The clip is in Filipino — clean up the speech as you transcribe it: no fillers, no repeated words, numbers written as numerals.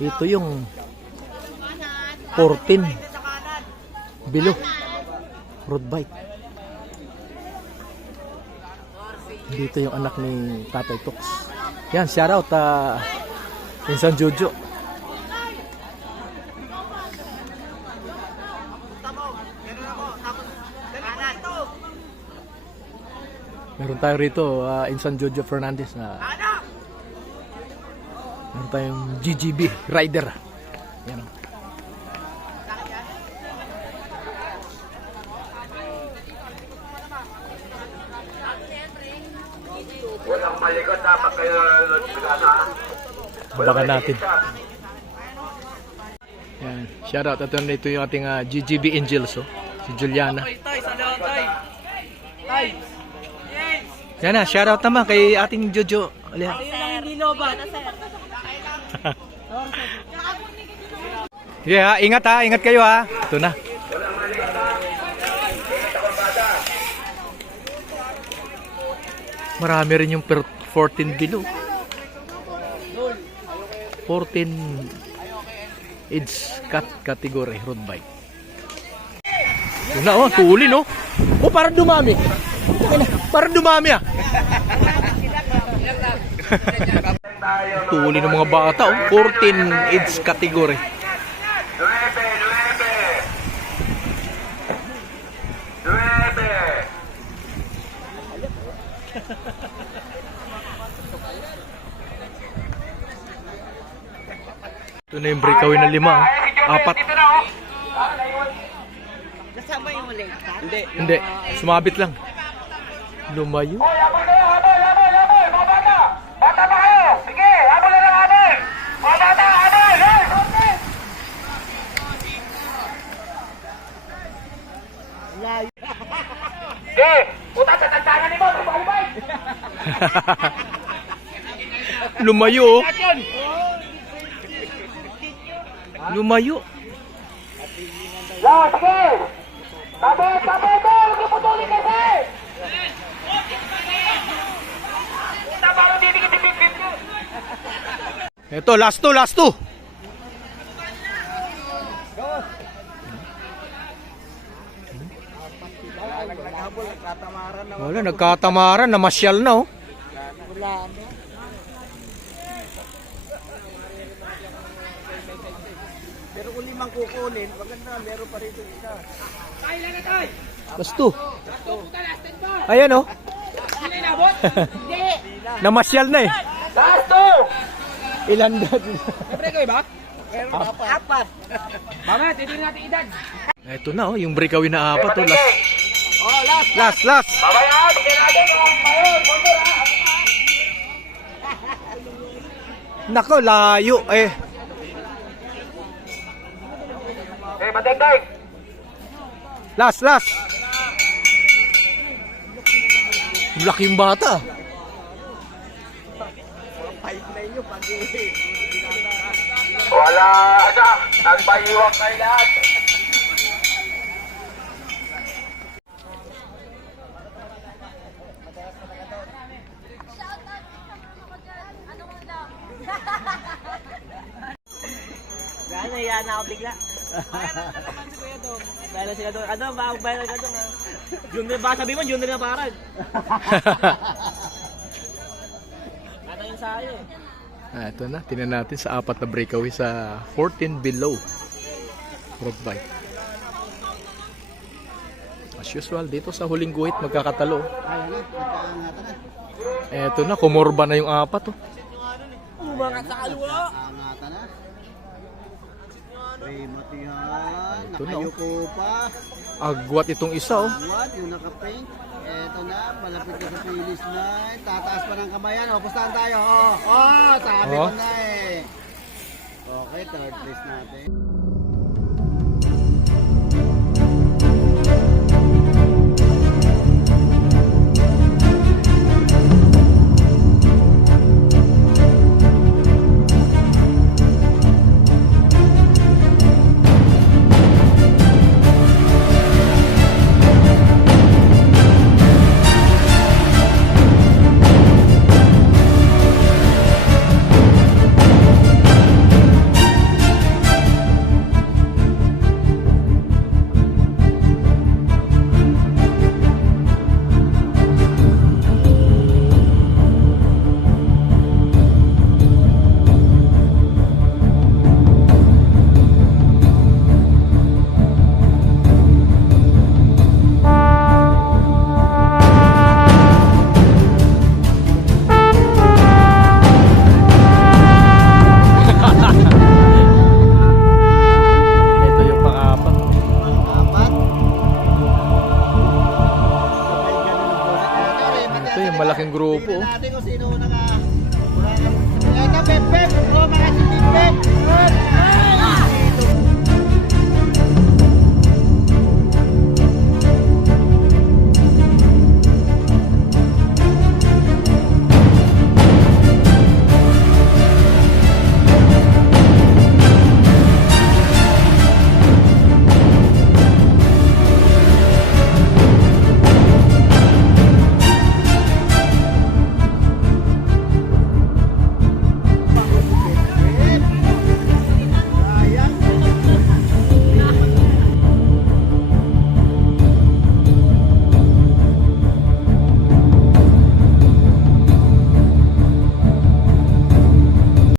Ito yung 14 below road bike. Dito yung anak ni Tatay Tox. Yan, shout out Insan Jojo. Meron tayo rito Insan Jojo Fernandez na meron tayong GGB rider. Yan o. Walang malikot, dapat kayo Baka natin. Yan, shout out. Ito yung ating GGB Angels, oh. Si Juliana. Yan na, shout out naman kay ating Jojo. Alihan. Yeah, ingat ingat kayo ha. Ito na. Marami rin yung 14 below. 14 age category road bike. Yun na tuuli no. Parang dumami. Parang dumami Tuuli ng mga bata 14 age category. 9. Ito na yung breakaway na 5, 4. Nasama yung muli? Hindi, sumabit lang. Lumayo. Hoy, habol kayo, habol! Mga bata! Bata pa kayo! Sige, habol na lang, habol! Mga bata, habol! Hey! Layo. Sige! Puta sa tantangan ni mo! Bye-bye! Lumayo. Lumayo. Yo, sige! Tabi! Huwag yung putulin kasi! Puta, parang didikit si Pipip ko! Ito, last two. Wala, nagkatamaran, namasyal na Wala na. Pero kung limang kukunin, maganda, meron pa rito isa. Last two. Ayan Hindi! namasyal na Last two! Ilan dad? Siyempre kayo ba? Meron apat. Mama, titignan natin edad. Ito na yung breakaway na 4 Sige! last. Babaya, tignan natin kung mayon! Bundor ha! Nako, layo Okay, matek-tek! Last. Laking bata. Wala na! Nagpaiwag kayo lahat! Gano'n, yan ako bigla. Bayaran sila doon. Ano, bayaran ka doon ha? Junior ba? Sabi mo, junior na parang. Ano yung sayo Ito na, tingnan natin sa 4 na breakaway sa 14 below road bike. As usual, dito sa huling guhit magkakatalo. Ito na, kumorba na yung 4 Umangat sa kalwa. Matihan, Ito na, nakayuko pa. Agwat itong isa What? Yung naka-paint. Eto na, malapit na sa finish line. Tataas pa ng kamayan. O, pustahan tayo. Sabi ko na eh. Okay, third place natin.